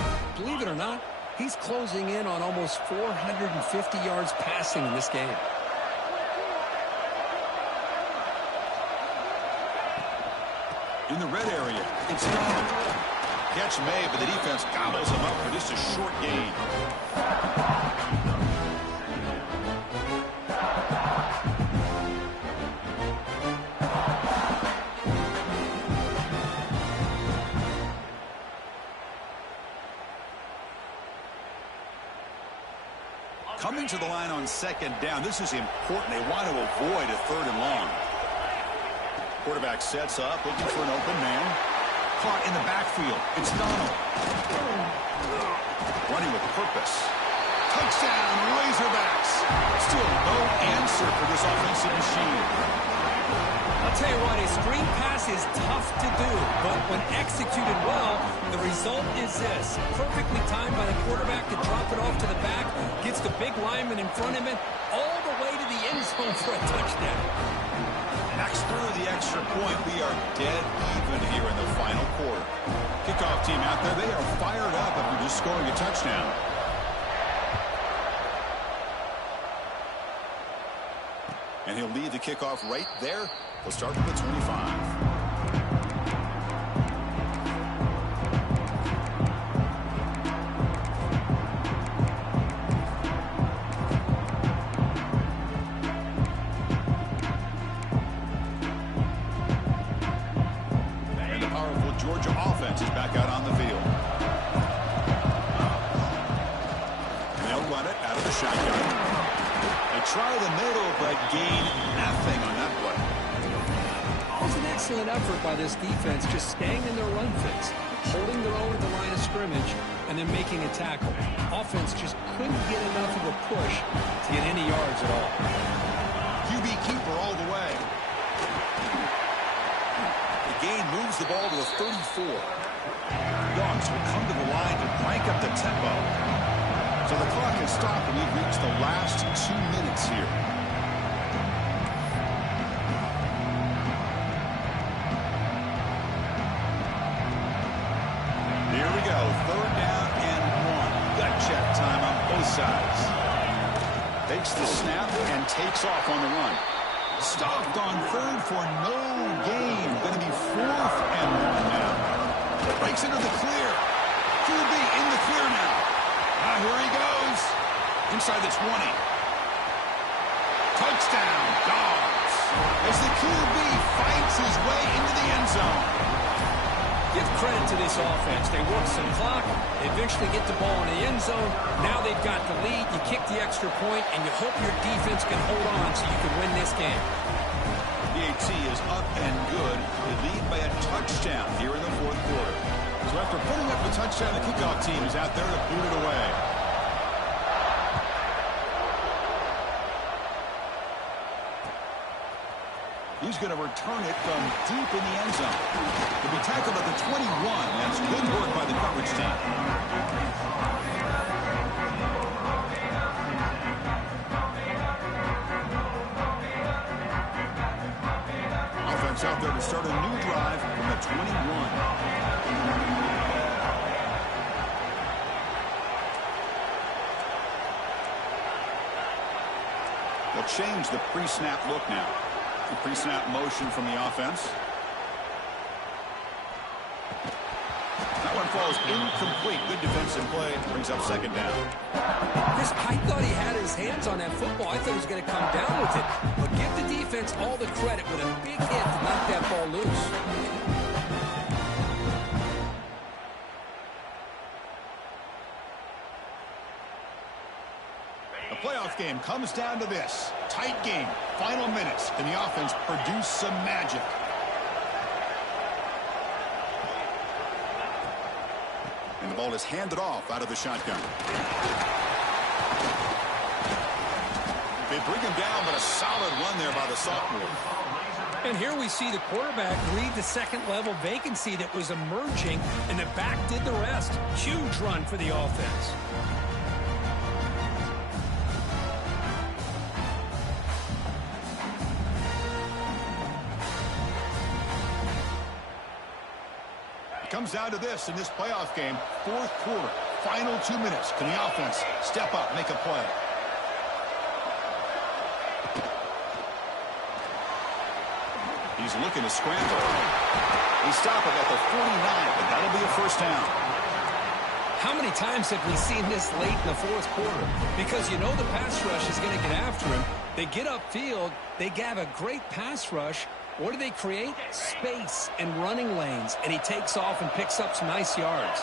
Believe it or not, he's closing in on almost 450 yards passing in this game. In the red area, it's Donald. Catch made, but the defense gobbles him up for just a short gain. Coming to the line on 2nd down. This is important. They want to avoid a 3rd and long. Quarterback sets up, looking for an open man. Caught in the backfield. It's Donald. Running with purpose. Touchdown, Razorbacks. Still no answer for this offensive machine. I'll tell you what, a screen pass is tough to do, but when executed well, the result is this. Perfectly timed by the quarterback to drop it off to the back, gets the big lineman in front of him, all the way to the end zone for a touchdown. That Cracks through the extra point. We are dead even here in the final quarter. Kickoff team out there. They are fired up after just scoring a touchdown. And he'll lead the kickoff right there. He'll start with the 25. Georgia offense is back out on the field. And they'll run it out of the shotgun. They try the middle, but gain nothing on that play. It was an excellent effort by this defense, just staying in their run fits, holding their own at the line of scrimmage, and then making a tackle. Offense just couldn't get enough of a push to get any yards at all. QB keeper all the way. Gain moves the ball to the 34. Dogs will come to the line and crank up the tempo. So the clock has stopped and we've reached the last 2 minutes here. Here we go. 3rd down and 1. Gut check time on both sides. Takes the snap and takes off on the run. Stopped on 3rd for no gain. Going to be 4th and 1 now. Breaks into the clear. QB in the clear now. Here he goes. Inside the 20. Touchdown, Dogs. As the QB fights his way into the end zone. Give credit to this offense. They work some clock. They eventually get the ball in the end zone. Now they've got the lead. You kick the extra point, and you hope your defense can hold on so you can win this game. The AT is up and good. They lead by a touchdown here in the 4th quarter. So after putting up the touchdown, the kickoff team is out there to boot it away. He's going to return it from deep in the end zone. He'll be tackled at the 21. That's good work by the coverage team. Offense out there to start a new drive from the 21. They'll change the pre-snap look now. The pre-snap motion from the offense. That one falls incomplete. Good defensive play. Brings up 2nd down. I thought he had his hands on that football. I thought he was going to come down with it. But give the defense all the credit with a big hit to knock that ball loose. Playoff game comes down to this. Tight game. Final minutes. Can the offense produce some magic? And the ball is handed off out of the shotgun. They bring him down, but a solid run there by the sophomore. And here we see the quarterback read the 2nd level vacancy that was emerging, and the back did the rest. Huge run for the offense. Comes down to this in this playoff game. 4th quarter. Final 2 minutes. Can the offense step up, make a play? He's looking to scramble. He stopped it at the 49, but that'll be a 1st down. How many times have we seen this late in the 4th quarter? Because you know the pass rush is going to get after him. They get upfield. They have a great pass rush. What do they create? Space and running lanes. And he takes off and picks up some nice yards.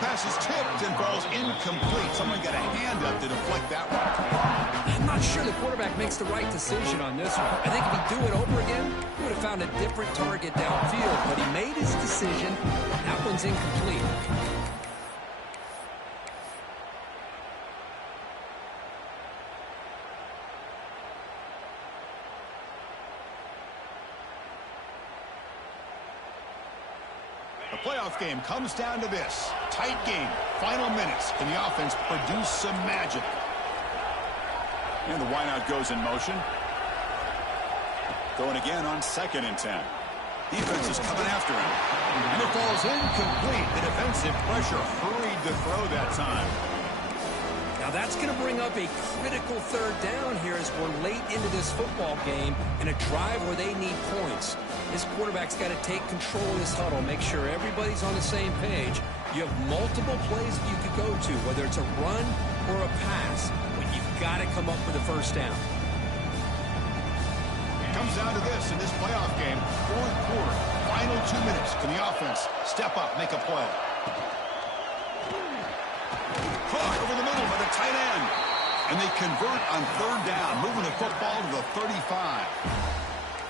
Pass is tipped and falls incomplete. Someone got a hand up to deflect that one. I'm not sure the quarterback makes the right decision on this one. I think if he'd do it over again, he would have found a different target downfield. But he made his decision. That one's incomplete. The playoff game comes down to this. Tight game. Final minutes. Can the offense produce some magic? And the wideout goes in motion. Going again on 2nd and 10. Defense is coming after him. And it falls incomplete. The defensive pressure hurried the throw that time. Now that's going to bring up a critical 3rd down here as we're late into this football game and a drive where they need points. This quarterback's got to take control of this huddle, make sure everybody's on the same page. You have multiple plays that you could go to, whether it's a run or a pass, but you've got to come up with a 1st down. It comes down to this in this playoff game. 4th quarter, final 2 minutes. Can the offense step up, make a play? Caught over the middle by the tight end. And they convert on 3rd down, moving the football to the 35.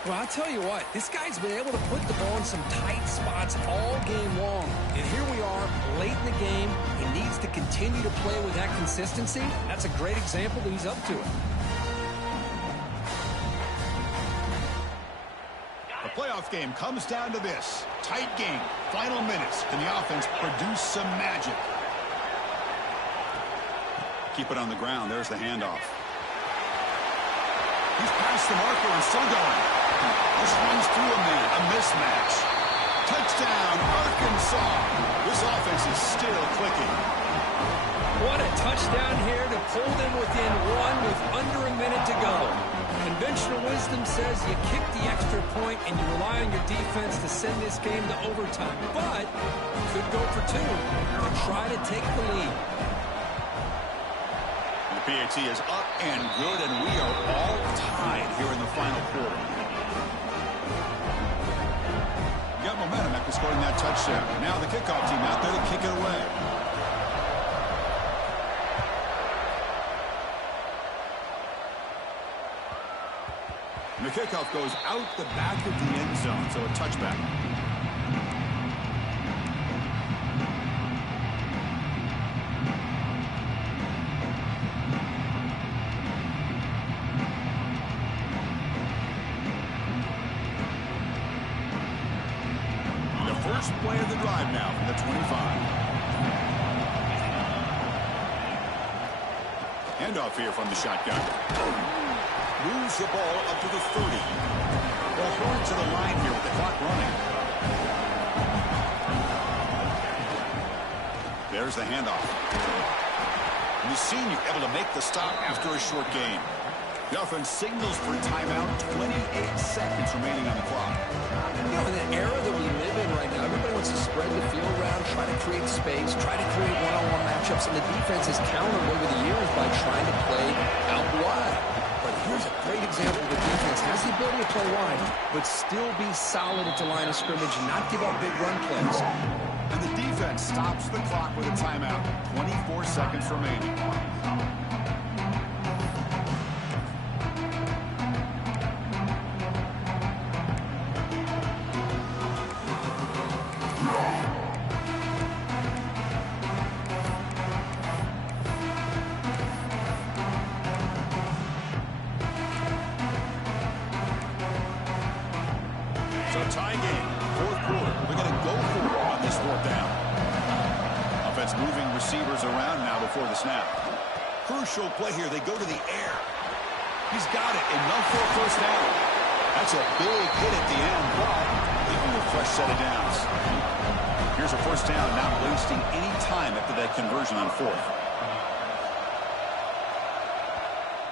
Well, I'll tell you what, this guy's been able to put the ball in some tight spots all game long. And here we are, late in the game. He needs to continue to play with that consistency. That's a great example that he's up to it. The playoff game comes down to this. Tight game, final minutes. Can the offense produce some magic? Keep it on the ground. There's the handoff. He's past the marker and still going. This runs through a man. A mismatch. Touchdown, Arkansas. This offense is still clicking. What a touchdown here to pull them within 1 with under a minute to go. Conventional wisdom says you kick the extra point and you rely on your defense to send this game to overtime. But you could go for 2 to try to take the lead. The PAT is up and good, and we are all tied here in the final quarter. Got momentum after scoring that touchdown. Now the kickoff team out there to kick it away. And the kickoff goes out the back of the end zone, so a touchback. First play of the drive now from the 25. Handoff here from the shotgun. Moves the ball up to the 30. Well, thrown to the line here with the clock running. There's the handoff. And the senior able to make the stop after a short game. The offense signals for a timeout. 28 seconds remaining on the clock. You know, in the era that we live in right now, everybody wants to spread the field around, try to create space, try to create one-on-one matchups, and the defense has countered over the years by trying to play out wide. But here's a great example of the defense has the ability to play wide, but still be solid at the line of scrimmage and not give up big run plays. And the defense stops the clock with a timeout. 24 seconds remaining. Tie game, 4th quarter. They're going to go for it on this 4th down. Offense moving receivers around now before the snap. Crucial play here. They go to the air. He's got it. Enough for a 1st down. That's a big hit at the end, but even a fresh set of downs. Here's a 1st down, not wasting any time after that conversion on 4th.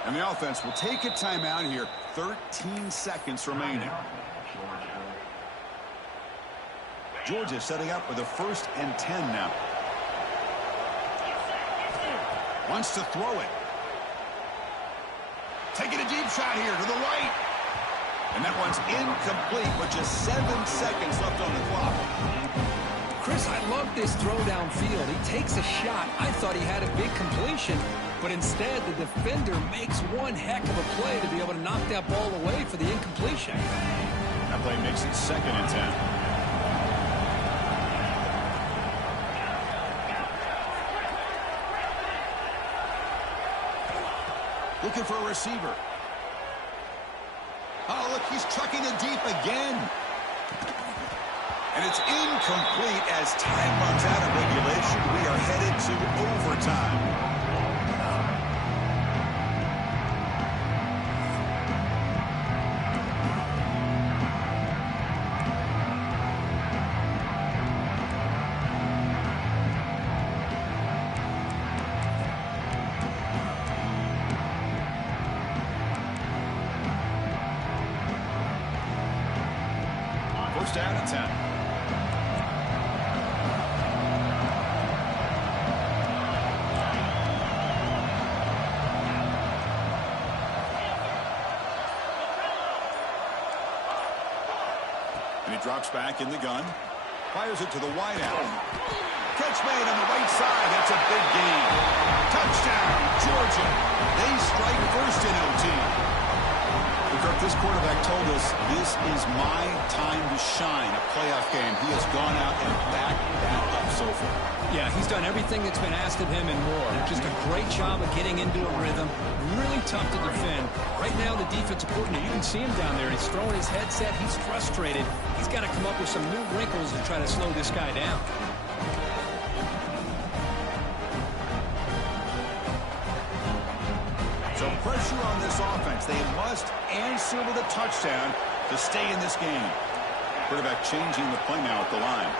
And the offense will take a timeout here. 13 seconds remaining. Georgia setting up with a 1st and 10 now. Wants to throw it. Taking a deep shot here to the right. And that one's incomplete with just 7 seconds left on the clock. Chris, I love this throw downfield. He takes a shot. I thought he had a big completion, but instead the defender makes one heck of a play to be able to knock that ball away for the incompletion. That play makes it 2nd and 10. Looking for a receiver. Oh, look, he's chucking it deep again. And it's incomplete as time runs out of regulation. We are headed to overtime. First down and 10. And he drops back in the gun. Fires it to the wide out. Catch made on the right side. That's a big gain. Touchdown, Georgia. They strike first in OT. Kirk, this quarterback told us this is my time to shine, a playoff game. He has gone out and backed that up so far. Yeah, he's done everything that's been asked of him and more. Just a great job of getting into a rhythm. Really tough to defend. Right now, the defensive coordinator, you can see him down there. He's throwing his headset. He's frustrated. He's got to come up with some new wrinkles to try to slow this guy down. So pressure on this offense. They must answer with a touchdown to stay in this game. Quarterback changing the play now at the line.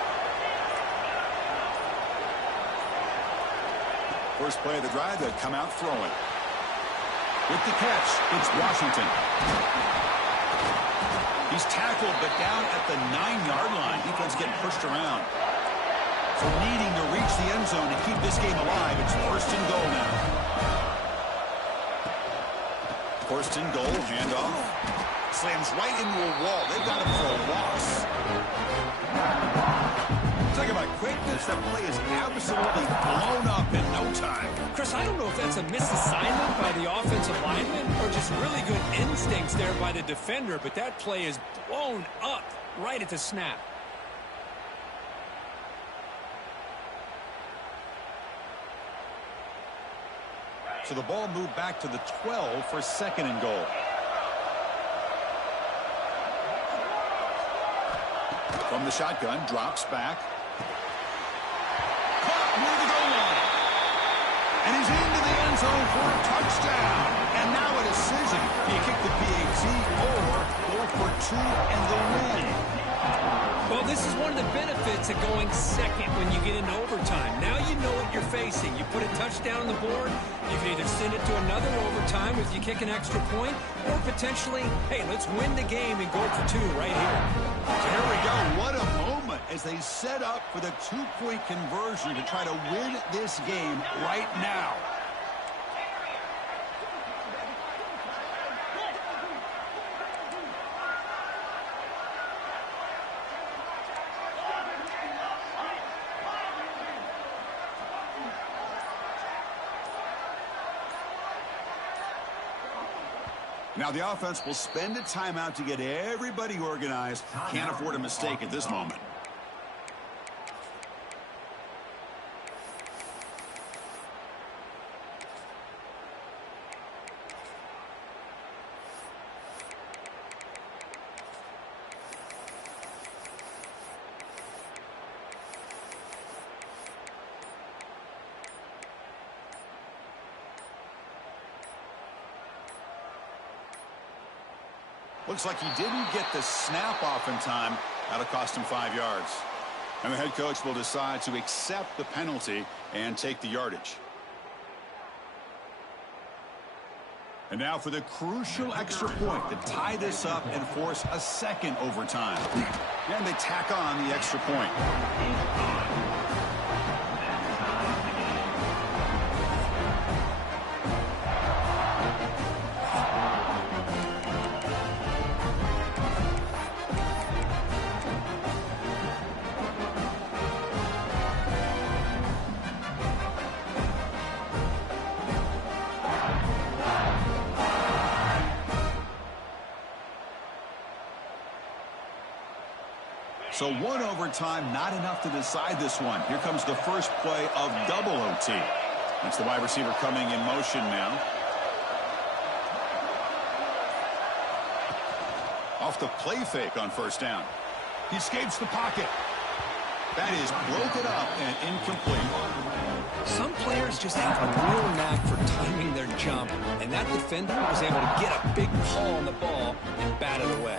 First play of the drive, they come out throwing. With the catch, it's Washington. He's tackled, but down at the 9-yard line. Defense getting pushed around. So needing to reach the end zone to keep this game alive. It's first and goal now. First and goal, handoff. Slams right into a wall. They've got him for a loss. Talk about quickness. That play is absolutely blown up in no time. Chris, I don't know if that's a misassignment by the offensive lineman or just really good instincts there by the defender, but that play is blown up right at the snap. So the ball moved back to the 12 for second and goal. From the shotgun, drops back. Caught near the goal line. And he's into the end zone for a touchdown. And now a decision. Do you kick the PAT or go for two and the win? Well, this is one of the benefits of going second when you get into overtime. Now you know what you're facing. You put a touchdown on the board, you can either send it to another overtime if you kick an extra point, or potentially, hey, let's win the game and go for two right here. So here we go. What a moment as they set up for the two-point conversion to try to win this game right now. Now the offense will spend a timeout to get everybody organized. Can't afford a mistake at this moment. Looks like he didn't get the snap off in time. That'll cost him 5 yards. And the head coach will decide to accept the penalty and take the yardage. And now for the crucial extra point to tie this up and force a second overtime. And they tack on the extra point. So one overtime, not enough to decide this one. Here comes the first play of double OT. That's the wide receiver coming in motion now. Off the play fake on first down. He escapes the pocket. That is broken up and incomplete. Some players just have a real knack for timing their jump, and that defender was able to get a big pull on the ball and bat it away.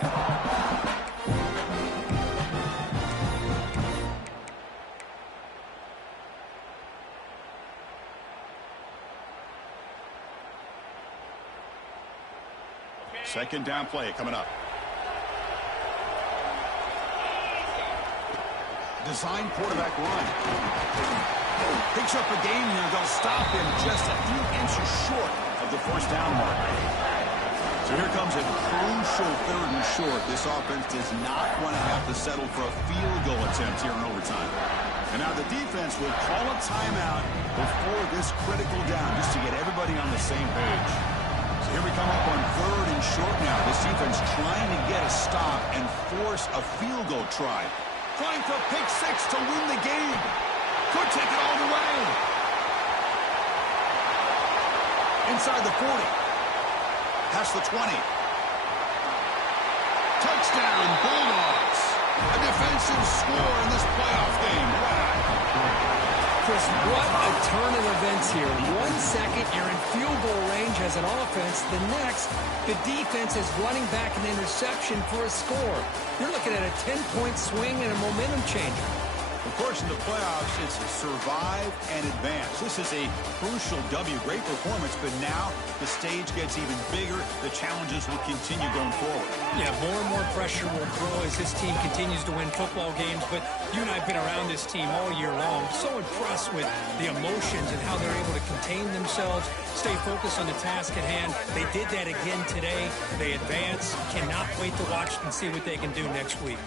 Second down play coming up. design quarterback run. Picks up a gain here. They'll stop him just a few inches short of the first down mark. So here comes a crucial 3rd and short. This offense does not want to have to settle for a field goal attempt here in overtime. And now the defense will call a timeout before this critical down just to get everybody on the same page. So here we come up on 3rd and short now. This defense trying to get a stop and force a field goal try. Trying for pick 6 to win the game. Could take it all the way. Inside the 40. Past the 20. Touchdown, Bulldogs. A defensive score in this playoff game. Chris, what a turn of events here. 1 second, you're in field goal range as an offense. The next, the defense is running back an interception for a score. You're looking at a 10-point swing and a momentum changer. Of course, in the playoffs, it's survive and advance. This is a crucial W. Great performance, but now the stage gets even bigger. The challenges will continue going forward. Yeah, more and more pressure will grow as this team continues to win football games, but you and I have been around this team all year long. So impressed with the emotions and how they're able to contain themselves, stay focused on the task at hand. They did that again today. They advance. Cannot wait to watch and see what they can do next week.